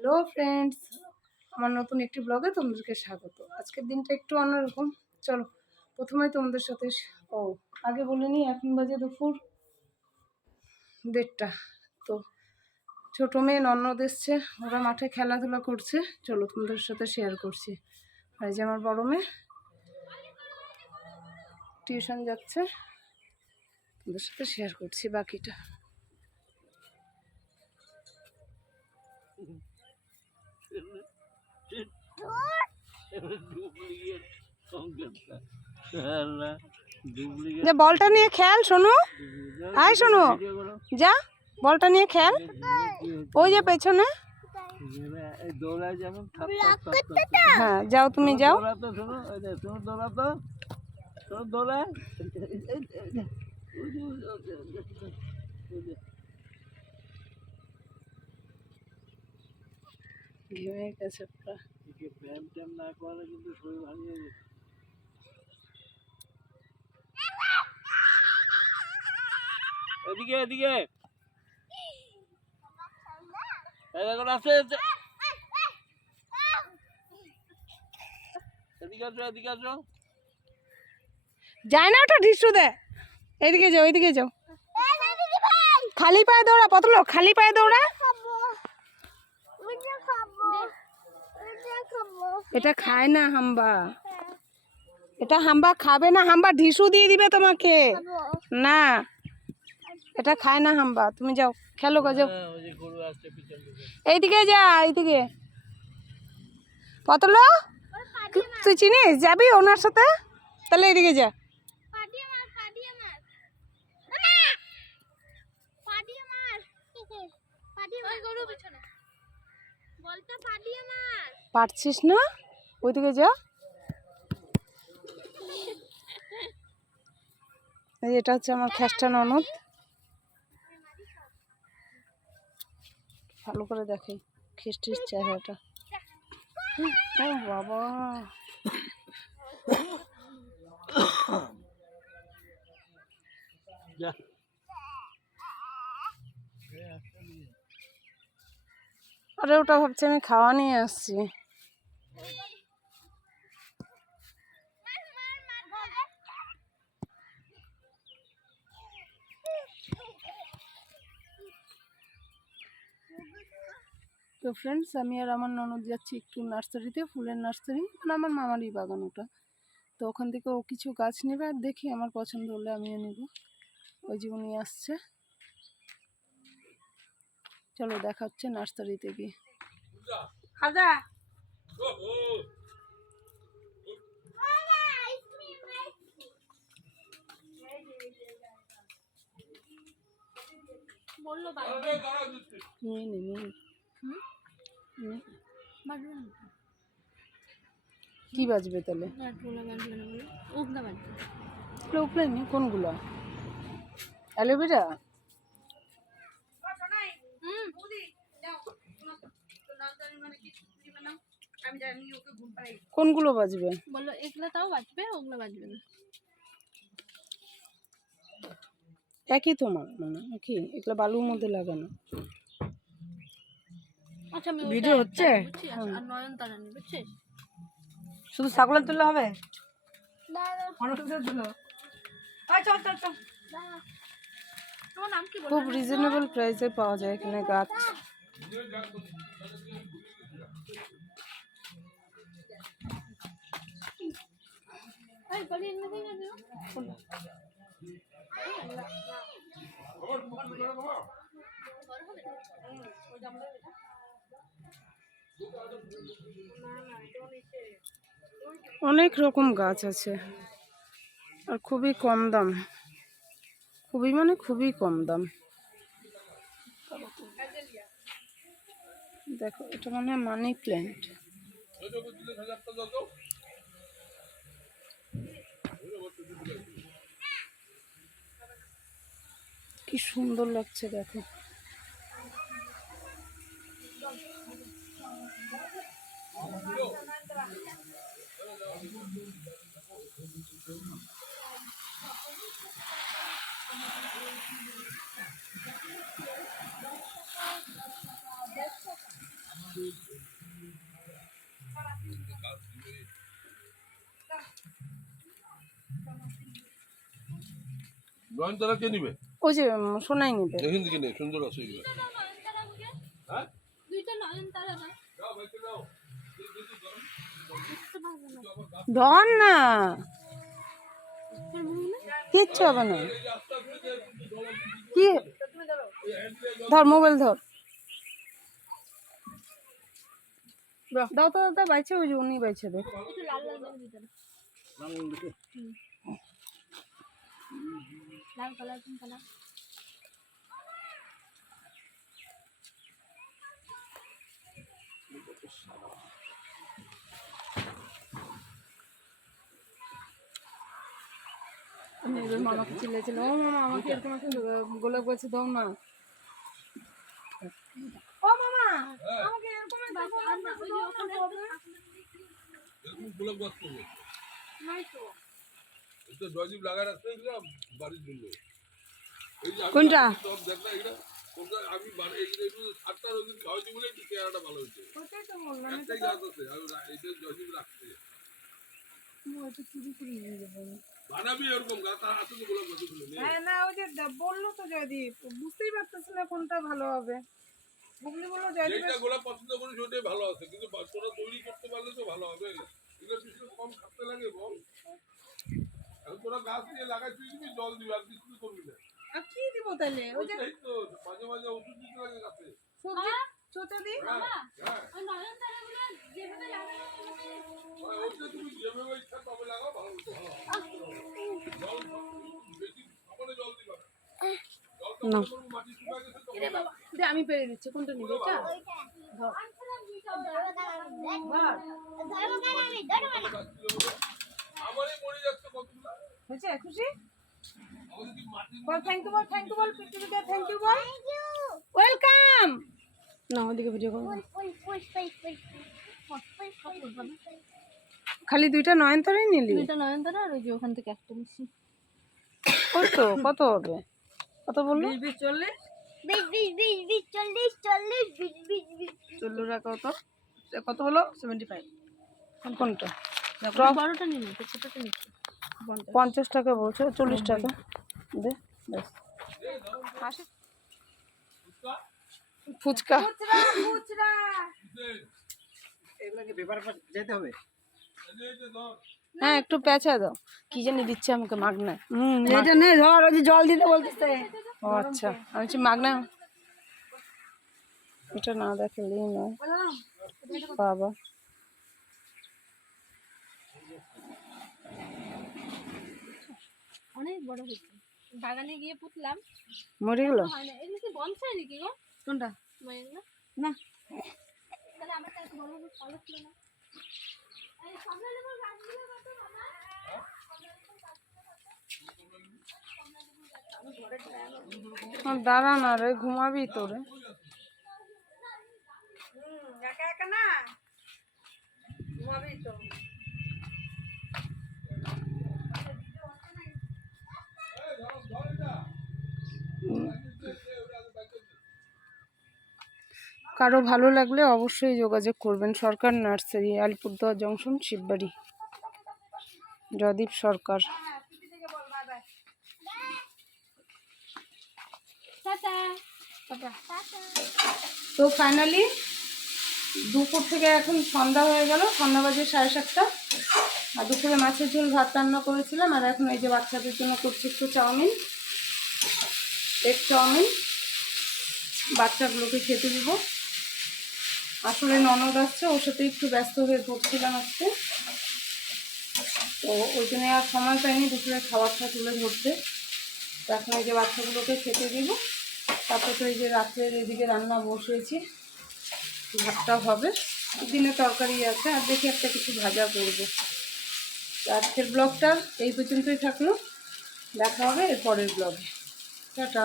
Hello friends, আমার নতুন একটি ব্লগে তোমাদেরকে স্বাগত। আজকের দিনটা একটু অন্যরকম। চলো প্রথমে তোমাদের সাথে আগে বলে নিই, এখন বাজে দুপুর 1:30। তো ছোটো মেয়ে ননদ এসছে, ওরা মাঠে খেলাধুলা করছে, চলো তোমাদের সাথে শেয়ার করছি। আর এই যে আমার বড় মেয়ে টিউশন যাচ্ছে, তোমাদের সাথে শেয়ার করছি বাকিটা। যে বলটা নিয়ে খেল, শোনো আয়, শোনো যা বলটা নিয়ে খেল, ওই যে পেছনে। হ্যাঁ যাও, তুমি যাও। ঘেমে গেছে পুরো। এদিকে এদিকে যায় না, ওটা ঢিসু দে। এদিকে যাও, এদিকে যাও। খালি পায়ে দৌড়া পতলো, খালি পায়ে দৌড়া। এটা খায় না হাম্বা, এটা হাম্বা খাবে না। হাম্বা ঢিসু দিয়ে দিবে তোমাকে। না এটা খায় না হাম্বা, তুমি যাও খেলো গো, যাও। এইদিকে যা, এইদিকে। পতলো তুই চিনিস, যাবি ওনার সাথে? তাহলে এইদিকে যা। পারছিস না, ওইদিকে যা। এটা হচ্ছে আমার খ্যাস্টা ননদ, ভালো করে দেখে খ্রিস্টির চেহারাটা। ও বাবা, আরে ওটা ভাবছি আমি খাওয়া নিয়ে আসছি। তো ফ্রেন্ডস, আমি আর আমার ননদ যাচ্ছি একটু নার্সারিতে, ফুলের নার্সারি, মানে আমার মামারই বাগান ওটা। তো ওখান থেকে ও কিছু গাছ নেবে, আর দেখি আমার পছন্দ হলে আমিও নেব। ওই যে উনি আসছে, চলো দেখা হচ্ছে নার্সারিতে গিয়ে। খাজা কি বাজবে তাহলে? উপরে নি কোনগুলো? অ্যালোভেরা? কোনগুলো বাজবে? বললো এগুলো তাও বাজবে, ওগুলো বাজবে না। একই তোমার মানে একই, এগুলো বালুর মধ্যে লাগানো। আচ্ছা ভিডিও হচ্ছে, আর নয়নতারা নি বুঝছিস? শুধু ছাগলের তুললে হবে? খুব রিজনেবল প্রাইসে পাওয়া যায় এখানে গাছ। অনেক রকম গাছ আছে, আর খুবই কম দাম, খুবই মানে খুবই কম দাম। দেখো এটা মনে হয় মানি প্ল্যান্ট। কি সুন্দর লাগছে দেখো। নয়নতারা কে নিবে? ওই যে শোনাই নিবে। দেখুন দিকে নেই, সুন্দর আছে এগুলো। হ্যাঁ দুইটা নয়নতারা না যাও ভাই যাও। ধর না, কিচ্ছু হবে না। কি ধর, মোবাইল ধর, দাও তো দাদা, বাইছে ওই যে উনি বাইছে দেখ। একটু লাল লাল করে দিতে না লাল কালার পিঙ্ক কালার মামাকে চিল্লেছিল, ও মামা আমাকে এরকম একটা গোলাপ বলছে দাও না। ও মামা আমাকে এরকম একটা গোলাপ গাছ দাও না, হবে? এরকম গোলাপ গাছ করবে। নাই তো। এটা জয়দীপ লাগা রাখতে গেলাম বাড়ির জন্য। এই যে কোনটা? সব দেখ না এটা কোনটা আমি এই যে একটু 7টা রোজ খাওয়াইছি বলে একটু কেয়ারটা ভালো হয়েছে। ওটাই তো বললাম, একটাই গাছ আছে আর এটা জয়দীপ রাখতে। ওটা চুরি করে নিয়ে যাবো। বানাবি এরকম গাছ আর আছে তো গোলাপ গাছ গুলো নেই। হ্যাঁ না, ওই যে বললো তো জয়দীপ, বুঝতেই পারতেছি না কোনটা ভালো হবে। বুগলি বললো জয়দীপ যেটা গোলাপ পছন্দ করি সেটাই ভালো আছে, কিন্তু তোরা তৈরি করতে পারলে তো ভালো হবে। এগুলো পিছনে কম খাটতে লাগে বল। এখন তোরা গাছ দিয়ে লাগাই তুই দিবি, জল দিবি আর কিছু করবি না। আর কি দিব তাহলে? ওই যে এই তো মাঝে মাঝে ওষুধ দিতে লাগে গাছে। সবজি ছোটা দি। হ্যাঁ ওই নয়নতারাগুলো যেভাবে লাগানো ওইটা তুমি যেভাবে ইচ্ছা তবে লাগাও, ভালো হতো ভালো হবে। জল বেশি সকালে জল দিবা না। জলটা পুরো মাটি শুকিয়ে গেছে তো দে আমি পেরে দিচ্ছি, কোনটা নিবি? এটা আমারই মরে যাচ্ছে কতগুলো। হয়েছে? খুশি? আমাদের কি মাটি বল থ্যাংক ইউ, বল থ্যাংক ইউ, বল পৃথিবীতে থ্যাংক ইউ বল। ওয়েলকাম। না ওদিকে ভিডিও করো। খালি দুইটা নয়নতারাই নিলি? দুইটা নয়নতারা আর ওই যে ওখান থেকে একটা মিশি কত কত হবে? কত বললো? 20 40 টাকা কত? কত হলো? 75। কোনটা? বড়টা নিন তো ছোটটা নিচ্ছি 50 টাকা বলছো, 40 টাকা দে ব্যাস। আসে ফুচকা। এগুলোকে পেপার যেতে হবে। হ্যাঁ একটু পেঁচা দাও, কি জানি দিচ্ছে আমাকে মাগনা। এটা নে ধর, ওই যে জল দিতে বলতেছে। ও আচ্ছা, আমি বলছি মাগনা। এটা না দেখলেই নয় বাবা। অনেক বড় হয়েছে বাগানে গিয়ে পুতলাম মরে গেল? হয় না। এগুলো কি বনসাই নাকি গো? কোনটা? এগুলো না তাহলে আমার কাছে বড় বড় ফল ছিল না। এই কমলা লেবুর গাছগুলো কত মামা? দাঁড়া না রে, ঘুমাবি তো রে। একা একা না ঘুমাবি তো। কারো ভালো লাগলে অবশ্যই যোগাযোগ করবেন। সরকার নার্সারি, আলিপুরদুয়ার জংশন, শিববাড়ি। জয়দীপ সরকার। টাটা তো ফাইনালি দুপুর থেকে এখন সন্ধ্যা হয়ে গেল, সন্ধ্যা বাজে 7:30। আর দুপুরে মাছের ঝোল ভাত রান্না করেছিলাম, আর এখন এই যে বাচ্চাদের জন্য করছি একটু চাউমিন, এগ চাউমিন, বাচ্চাগুলোকে খেতে দিব। আসলে ননদ আসছে, ওর সাথে একটু ব্যস্ত হয়ে পড়ছিলাম আজকে, তো ওই জন্য আর সময় পাইনি দুপুরে খাবারটা তুলে ধরতে। তো এখন এই যে বাচ্চাগুলোকে খেতে দিব, তারপর তো এই যে রাত্রের এদিকে রান্না বসিয়েছি, ভাতটা হবে, দিনে তরকারি আছে, আর দেখি একটা কিছু ভাজা করবো। আজকের ব্লগটা এই পর্যন্তই থাকলো, দেখা হবে এর পরের ব্লগে। টাটা।